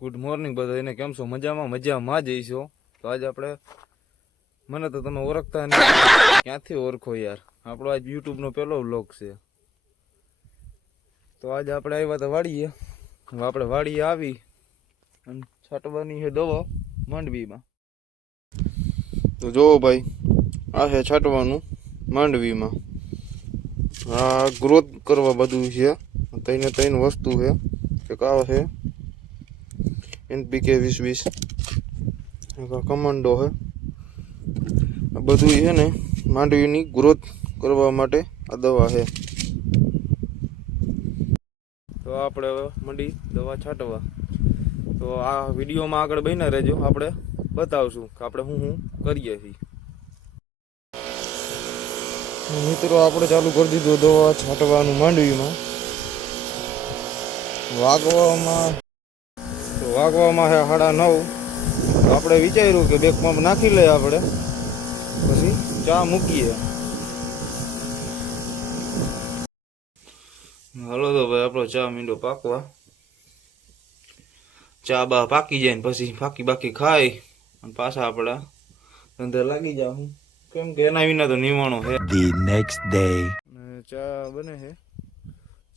Good morning બધાને, કેમ છો? મજામાં જઈશો. તો આજે આપણે, મને તો તમે ઓળખતા નહીં, ક્યાંથી ઓળખો યાર? આપણો આજ યુટ્યુબનો પહેલો વ્લોગ છે. તો આજે આપણે આવ્યા હતા વાડીએ. આપણે વાડીએ આવી અને છાંટવાની છે દવા માંડવીમાં. તો જોવો ભાઈ, આ છે છાંટવાનું માંડવીમાં. આ ગ્રોથ કરવા બધું છે. ત્રણ વસ્તુ છે. એક આ છે NPK 20-20, કમાન્ડો છે. આ બધું છે ને માંડવીની ગ્રોથ કરવા માટે આ દવા છે. તો આપણે હવે મંડી દવા છાંટવા. તો આ વિડીયોમાં આગળ બન્યા રહેજો, આપણે બતાવશું કે આપણે શું કરીએ છીએ. મિત્રો, આપણે ચાલુ કરી દીધું દવા છાંટવાનું માંડવીમાં. વાગવામાં છે 9:30. તો આપણે વિચાર્યું કે બે પંપ નાખી લઈએ, આપણે પછી ચા મૂકીએ. હાલો તો ભાઈ, આપણો ચા મીંડો પાકવા. ચા બા પાકી જાય ને પછી બાકી ખાઈ અને પાછા આપણા ધંધે લાગી જાઉં, કેમ કે એના વિના તો નિવાણો છે. The next day. ચા બને છે,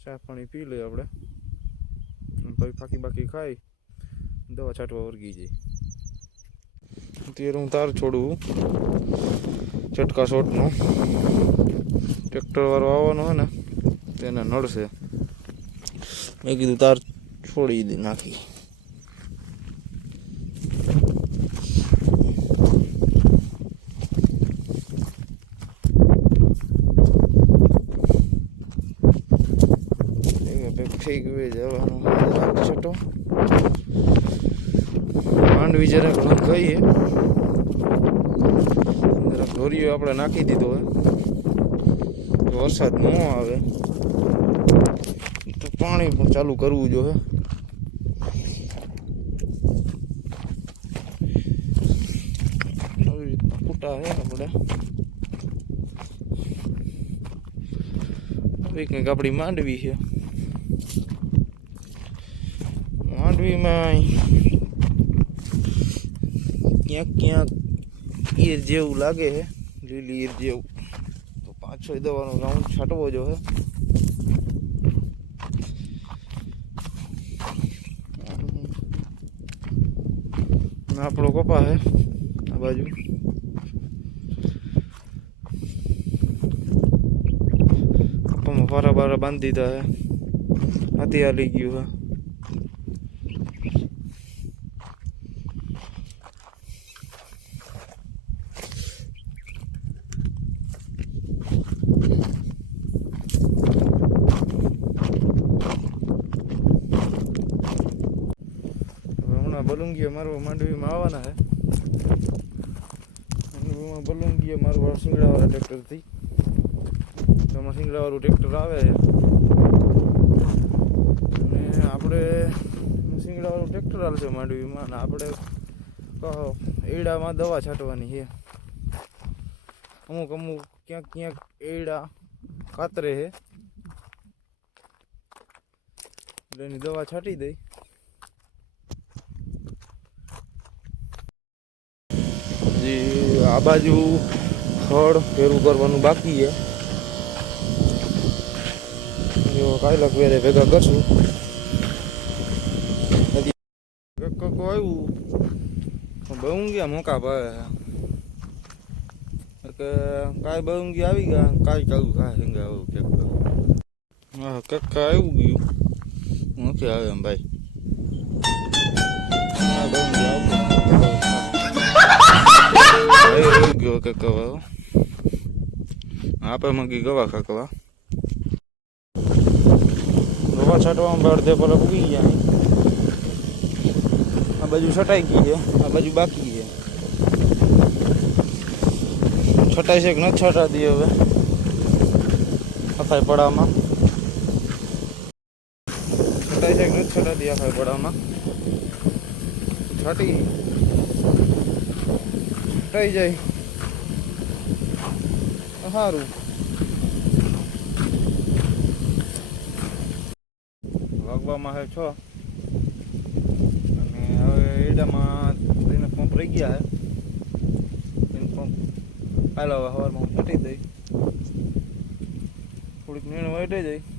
ચા પાણી પી લઈએ આપણે, પછી બાકી ખાઈ દવા છાંટવા વર્ગી જાય. અત્યારે હું તાર છોડું ચટકા શોટનો. ટ્રેક્ટર વાળો આવવાનો હોય ને તેને નડશે, મેં કીધું તાર છોડી નાખી. થઈ ગયું જવાનું છટો. માંડવી જરાક રંગ ગઈએ, જરાક ઢોરીઓ આપણે નાખી દીધો હોય. વરસાદ ન આવે તો પાણી પણ ચાલુ કરવું જોઈએ. આવી રીતના ફૂટા છે આપણે. આવી કંઈક આપણી માંડવી છે. માંડવીમાં ક્યાંક ઈર જેવું લાગે છે, લીલી ઈર જેવું. તો 5-6 દવાનો રાઉન્ડ છાંટવો જોઈએ. આપણો કપા છે આ બાજુ. કપામાં પારા બાંધી દીધા છે, હાથી હાલી ગયું છે. બલુંગીએ મારવા માંડવીમાં આવવાના છે. બલુંગીએ મારવા શિંગડાવાળા ટ્રેક્ટરથી. એમાં શિંગડાવાળું ટ્રેક્ટર આવે છે અને આપણે શિંગડાવાળું ટ્રેક્ટર હાલશે માંડવીમાં. અને આપણે એડામાં દવા છાંટવાની છે. અમુક ક્યાંક એડા કાતરે છે એટલે એની દવા છાંટી દઈ. આ બાજુ ખડ ફેરવું કરવાનું બાકી છે. કાયલા ફેરે ભેગા કરશું. કક્કો આવ્યું બહુંગી મોકા ભાઈ કે કાંઈ બહુંગી આવી ગયા, કાંઈ ચાલુ થાય હિંગા આવું કક્કા. હા, કક્કા આવ્યું ગયું નથી આવે એમ ભાઈ. ગયો કકવા આપે મગી ગવા ખકવા. દવા છાંટવામાં અડધે પર ઉગી જાય. આ બાજુ છટાઈ ગઈ છે, આ બાજુ બાકી છે. છટાઈ છે કે નથી છટાતી હવે આખા પડામાં? છટાઈ છે કે નથી છટાતી આખા પડામાં? છાટી છટાઈ જાય સારું. વાગવામાં છે 6 અને ઈંડામાં એને પંપ રહી ગયા છે એને પંપ હાલ હવે સવારમાં હું પટી દઈ થોડીક નીણ વાટી જાય